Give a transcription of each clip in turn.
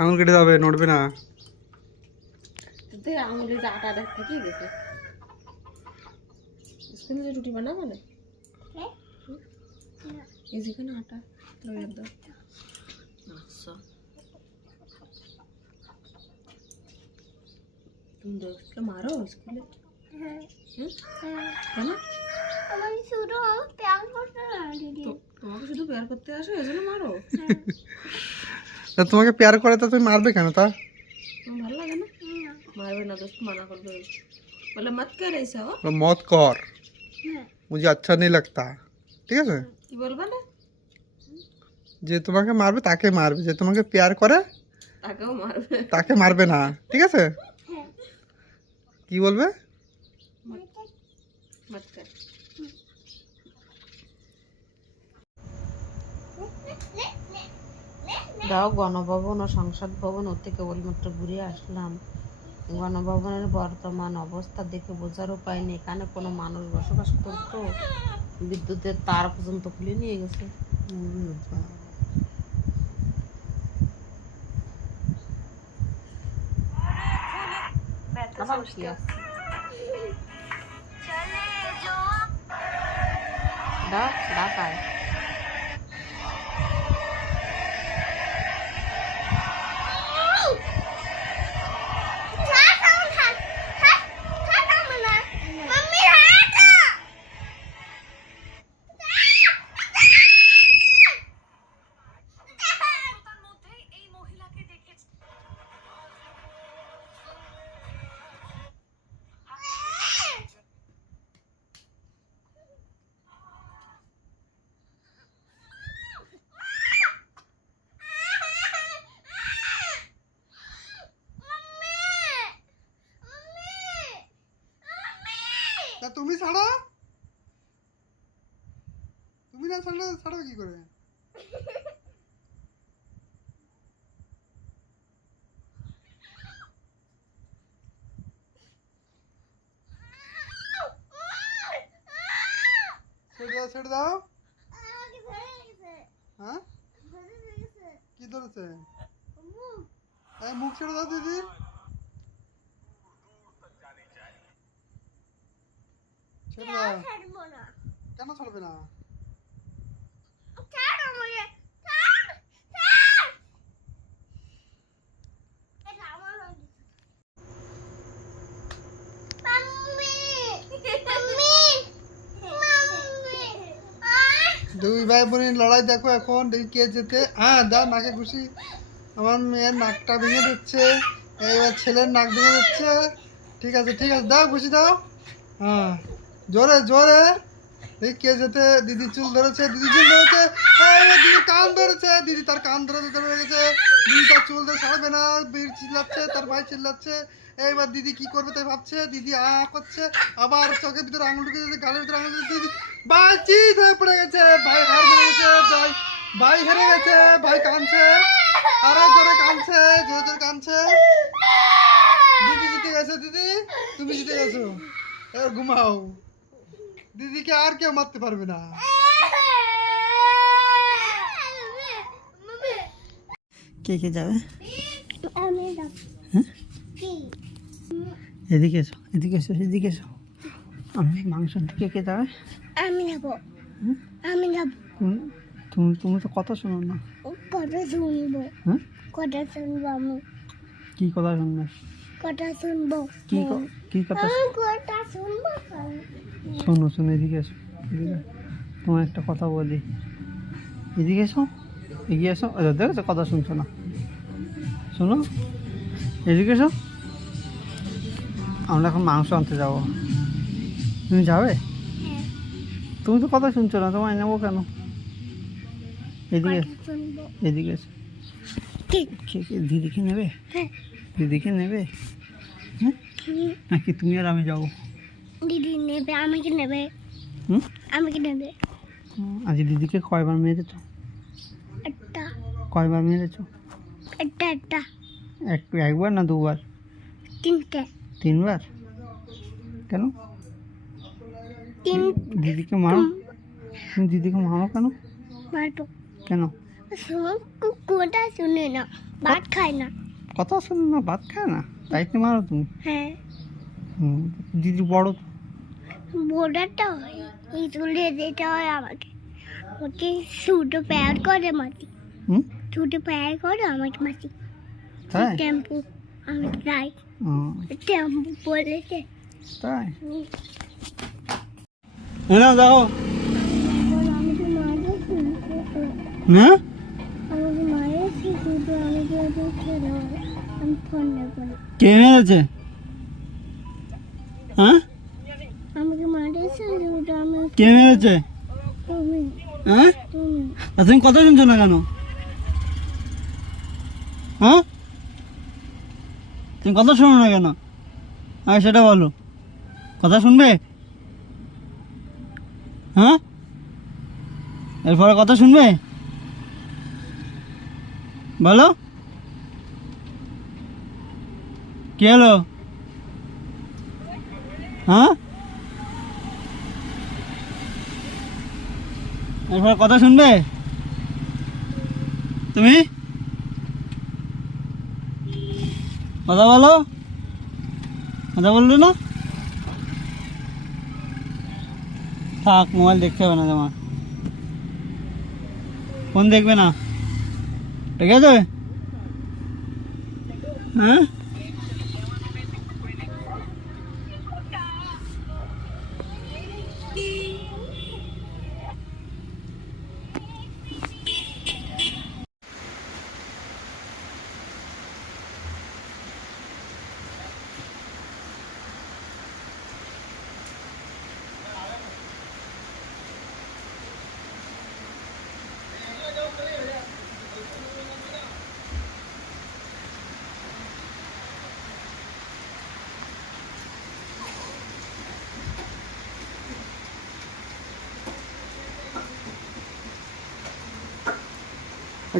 আঙুল কেটে যাবে, নড়বে না। আঙুলে যে আটা থেকে গেছে স্কুলে রুটি বানাবো না এই যেখানে আটা একদম আচ্ছা তুমি দোস্তকে মারো স্কুলে কেন তোমাকে শুধু প্যার করতে আসো এই জন্য মারো তোমাকে প্যার করে তা তুমি মারবে কেন? তা ভালো লাগে না? মারবে না, দোস্ত মানা করবে, বলে মত কর ऐसा हो, মত কর, मुझे अच्छा नहीं लगता। ঠিক আছে, কি বলবে না? যে তোমাকে মারবে তাকে মারবে, যে তোমাকে প্যার করে তাকেও মারবে, তাকে মারবে না। ঠিক আছে, কি বলবে? মত কর। দাও গণভবন ও সংসদ ভবন ওতে কেবলমাত্র ঘুরে আসলাম। গণভবনের বর্তমান অবস্থা দেখে বোঝার উপায় নেই এখানে কোনো মানুষ বসবাস করতো। বিদ্যুতের তার পর্যন্ত খুলে নিয়ে গেছে। আবার কি আছে? ডাকায় তা তুমি ছাড়ো, তুমি না ছাড়লে ছাড়ো কি করে? ছেড়ে দাও, ছেড়ে দাও। হ্যাঁ, কি ধরেছে? মুখ ছেড়ে দাও দিদি। ছেড়ে দাও। কেন ছাড়বে না? দুই ভাই বোনের লড়াই দেখো এখন, দেখি কে যেতে। হ্যাঁ দাও, নাকে খুশি। আমার মেয়ের নাকটা ভেঙে দিচ্ছে, এইবার ছেলের নাক ভেঙে দিচ্ছে। ঠিক আছে, ঠিক আছে, দাও খুশি দাও। হ্যাঁ, জোরে জোরে। দেখি কে যেতে। দিদি চুল ধরেছে, দিদি চুল ধরেছে, দিদি কান ধরেছে, দিদি তার কান ধরে ধরে রেখেছে। দিদি তার চুল ধরে ছাড়বে না, বীর চিল্লাচ্ছে, তার ভাই চিল্লাচ্ছে। এইবার দিদি কি করবে তাই ভাবছে। দিদি করছে, আবার চোখের ভিতরে আঙুল ঢুকে দিচ্ছে, গালের ভিতরে আঙুল ঢুকে দিদি ভাই চিত হয়ে পড়ে গেছে। ভাই হার মেরে গেছে, ভাই হেরে গেছে। ভাই কাঁদছে, আরো জোরে কাঁদছে, জোরে জোরে কাঁদছে। দিদি জিতে গেছে, দিদি তুমি জিতে গেছো। এবার ঘুমাও, দিদিকে আর কেউ মারতে পারবে না। কে কে যাবে? এদিকে এসো, এদিকে এসো, এদিকে এসো। আমি মাংস, কে কে যাবে? আমি নেবো, আমি নেবো। তুমি তুমি তো কথা শোনো না। কথা শুনবো, হ্যাঁ কথা শুনবো আমি। কি কথা শুনবে? কথা শুনবো, কি কি কথা? কথা শুনবো। শোনো শোনো, এদিকে এসো, এদিকে। তোমার একটা কথা বলি, এদিকে এসো, এগিয়ে এসো। দেখো কথা শুনছো না, শোনো, এদিকে এসো। আমরা এখন মাংস আনতে যাবো, তুমি যাবে? তুমি তো কথা শুনছো না, তোমায় নেবো কেন? এদিকে এদিকে এসো। দিদিকে নেবে? দিদিকে নেবে? হ্যাঁ, নাকি তুমি আর আমি যাবো? দিদি নেবে, আমাকে নেবে। আমাকে নেবে। আজ দিদিকে কয়বার মেরেছো? একটা। কয়বার মেরেছো? একটা একটা। একবার না দুবার? তিনটে। তিনবার? কেন? তিন। দিদিকে মারো, তুমি দিদিকে মারো কেন? মারবো। কেন? কোনটা শুনে না, ভাত খায় না। কথা শোনো না, ভাত খায় না, তাই কি মারো তুমি? হ্যাঁ, দিদি বড় তো। বোর্ডারটা হয় এই তুলে দিতে হয় আমাকে। ওকে ছোটো প্যার করে মাটি, হুম, ছোটো প্যার করে আমাকে মাটি। তাই? টেম্পু আমি যাই, টেম্পু বলেছে। তাই? না দেখো আমাকে মারেছি, না, আমাকে মারেছি শুধু আমাকে ওদের ছেড়ে বলে আমি ফোন নেবো না। কে মেরেছে? হ্যাঁ, আমাকে মারেছে শুধু আমি। কে মেরেছে? তুমি হ্যাঁ, তুমি আর তুমি কথা শুনছো না কেন? হ্যাঁ, তুমি কথা শোনো না কেন? আগে সেটা বলো। কথা শুনবে? হ্যাঁ, এরপরে কথা শুনবে? বলো, কি হলো? হ্যাঁ, এরপরে কথা শুনবে তুমি? কথা বলো, কথা বললে না? থাক, মোবাইল দেখতে হবে না তোমার, ফোন দেখবে না, ঠিক আছে? হ্যাঁ,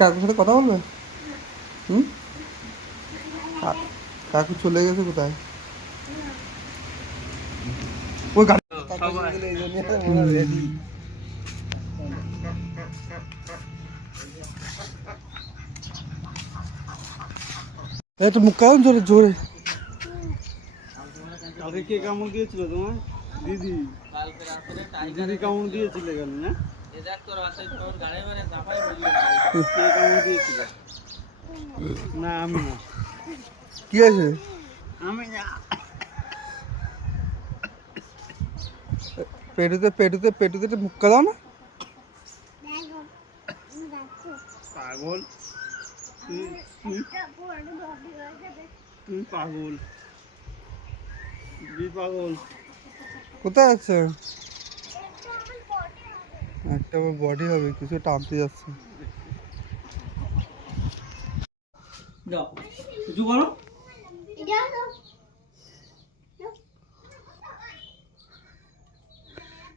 কাকুর সাথে কথা বলবে? হুম, কাকু চলে গেছে কোথায়? ওই গাড়ি একটু মুখ কাউন জোরে জোরে। কালকে কে কামড় দিয়েছিল তোমার? দিদি। দিদি কামড় দিয়েছিল কেন? না, কে কামড় দিয়েছিল? না আমি না। কি আছে? আমি না। পেটুতে পেটুতে পেটুতে মুক্কা দাও না। পাগল তুই পাগল, তুই পাগল। কোথায় আছে? একটা বডি হবে, কিছু টানতে যাচ্ছে। যাও কিছু করো,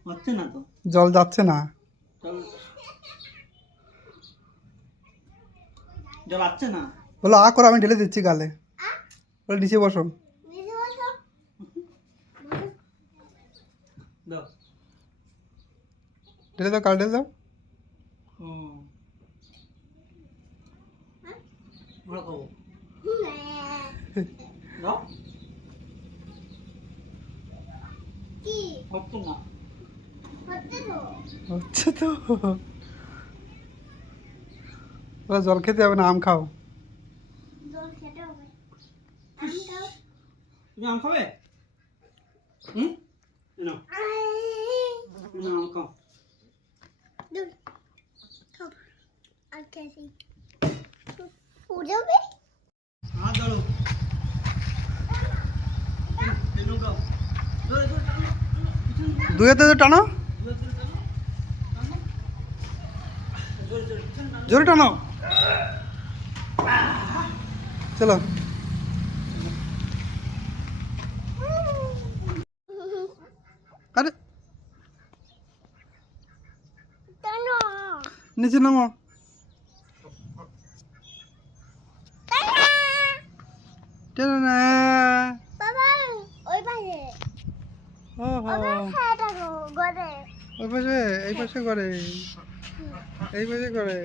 হচ্ছে না তো, জল যাচ্ছে না, জল আসছে না। বলো আ করে, আমি ঢেলে দিচ্ছি গালে। বলো নিচে বসো। দাও, ঢেলে দাও, কাল ঢেলে দাও। হচ্ছে তো, জল খেতে হবে না, আম খাও। তুমি আম খাবে? আম খাও। দুয়েতে টানো, জোরে টানো, চলো। আরে নিচে নামো। টেনে না। ওই পাশে, এই পাশে করে, এই পাশে করে।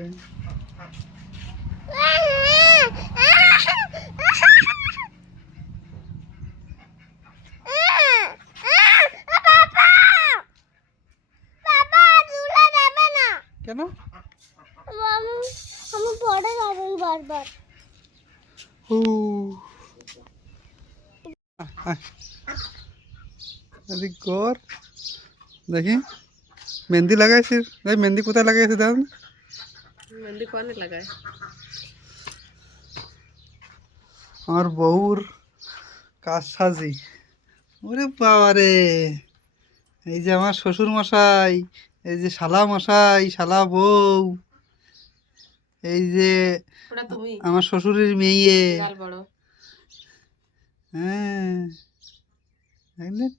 কেন? আমি পড়ে যাবো বারবার। ও এদিক কর দেখি, মেহেন্দি লাগাইছিস? এই মেহেন্দি কোথায় লাগাইছিস দাও? মেহেন্দি কোনে লাগায়? আমার বউর কাজ সাজি। ওরে বাবা রে, এই যে আমার শ্বশুর মশাই, এই যে শালা মশাই, শালা বউ, এই যে ওটা তুমি আমার শ্বশুরের মেয়ে। গাল বড়। হ্যাঁ দেখলেন?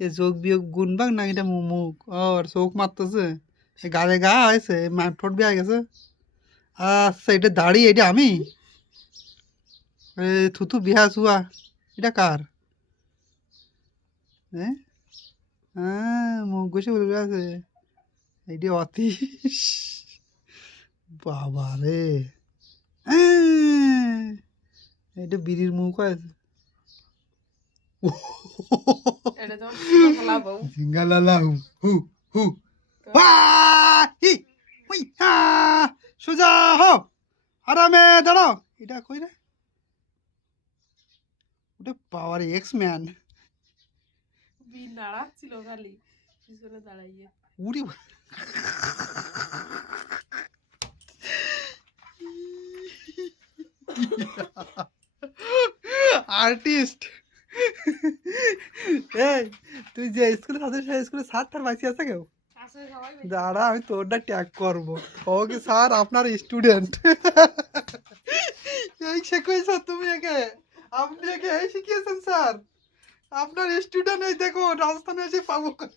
এ যোগ বিয়োগ গুণ ভাগ না, এটা মুখ আর চোখ মারতেছে, গালে গা হয়েছে, ঠোঁট বিয়া গেছে। আচ্ছা এটা দাড়ি, এটা আমি থুতু বিহা চুয়া, এটা কার? হ্যাঁ হ্যাঁ, মুখ ঘষে বলে আছে, এইটা অতীশ। বাবা রে, এইটা বিড়ির মুখ আছে। এটা তোমার শালা বউ। জিঙ্গালালা হু হু হু, হি হুই হা, সোজা হো, আরামে দাঁড়াও। এটা কই রে? ওটা পাওয়ার এক্স ম্যান। দাঁড়াচ্ছিল খালি পিছনে দাঁড়াইয়ে। উড়ি আর্টিস্ট। এই তুই যে স্কুলে ছাত্র, সেই স্কুলে স্যার তার বাঁচি আছে কেউ? দাঁড়া আমি তোরটা ট্যাগ করবো, ও কি স্যার আপনার স্টুডেন্ট? এই শিখিয়েছ তুমি একে? আপনি একে এই শিখিয়েছেন স্যার? আপনার স্টুডেন্ট এই দেখো রাজস্থানে এসে পাবো কত।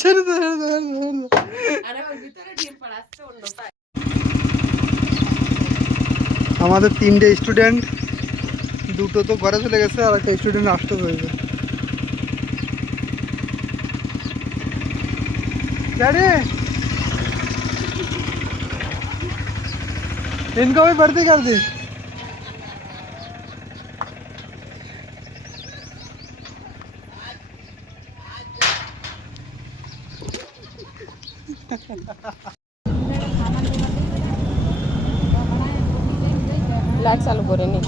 ছেড়ে দে, ছেড়ে দে, ছেড়ে দে। আরে ওর ভিতরে ডিম পাড়াচ্ছে অন্যটা। আমাদের 3টে স্টুডেন্ট, 2টো তো ঘরে চলে গেছে, আর একটা স্টুডেন্ট আসতে হয়েছে। डैडी इनको भी भर्ती कर दी। লাইট চালু করে নি।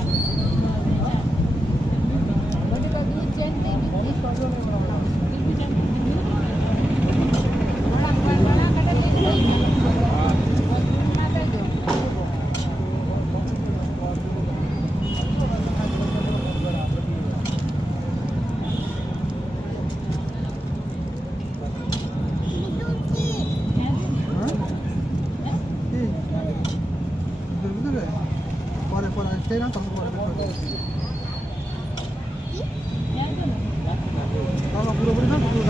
পরে পরে সেই না তখন পরে পুরোপুরি না পুরো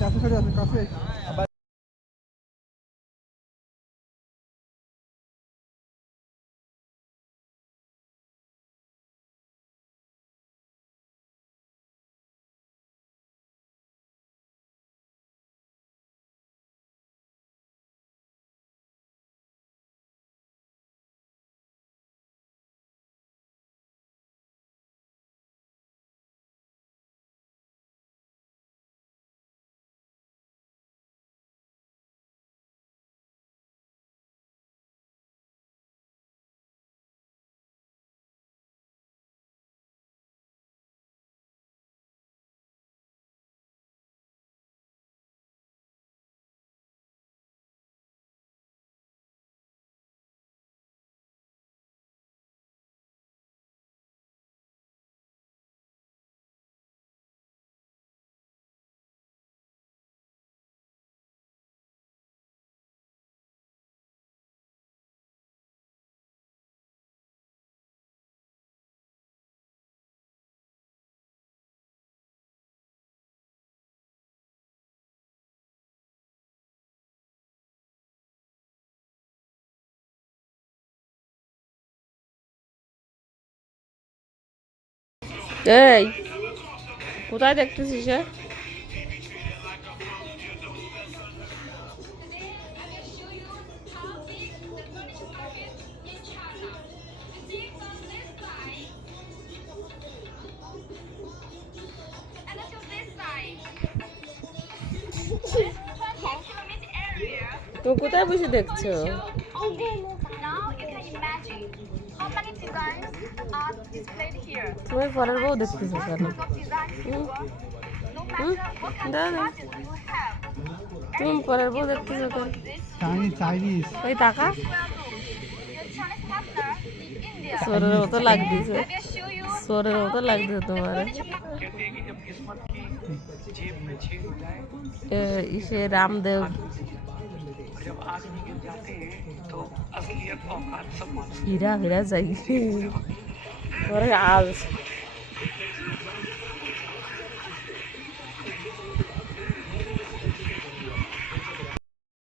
কাছে সরে আছে কাছে। এই কোথায় দেখতেছিস সে? তুমি কোথায় বসে দেখছো? তুমি পরের বউ দেখতেছো কেন? দাদা তুমি পরের বউ দেখতেছো কেন? চাইনিজ ওই টাকা সোরের মতো লাগতেছে, সোরের মতো লাগতেছে তোমার। ইসে রামদেব হীরা হীরা যাই পরে আজ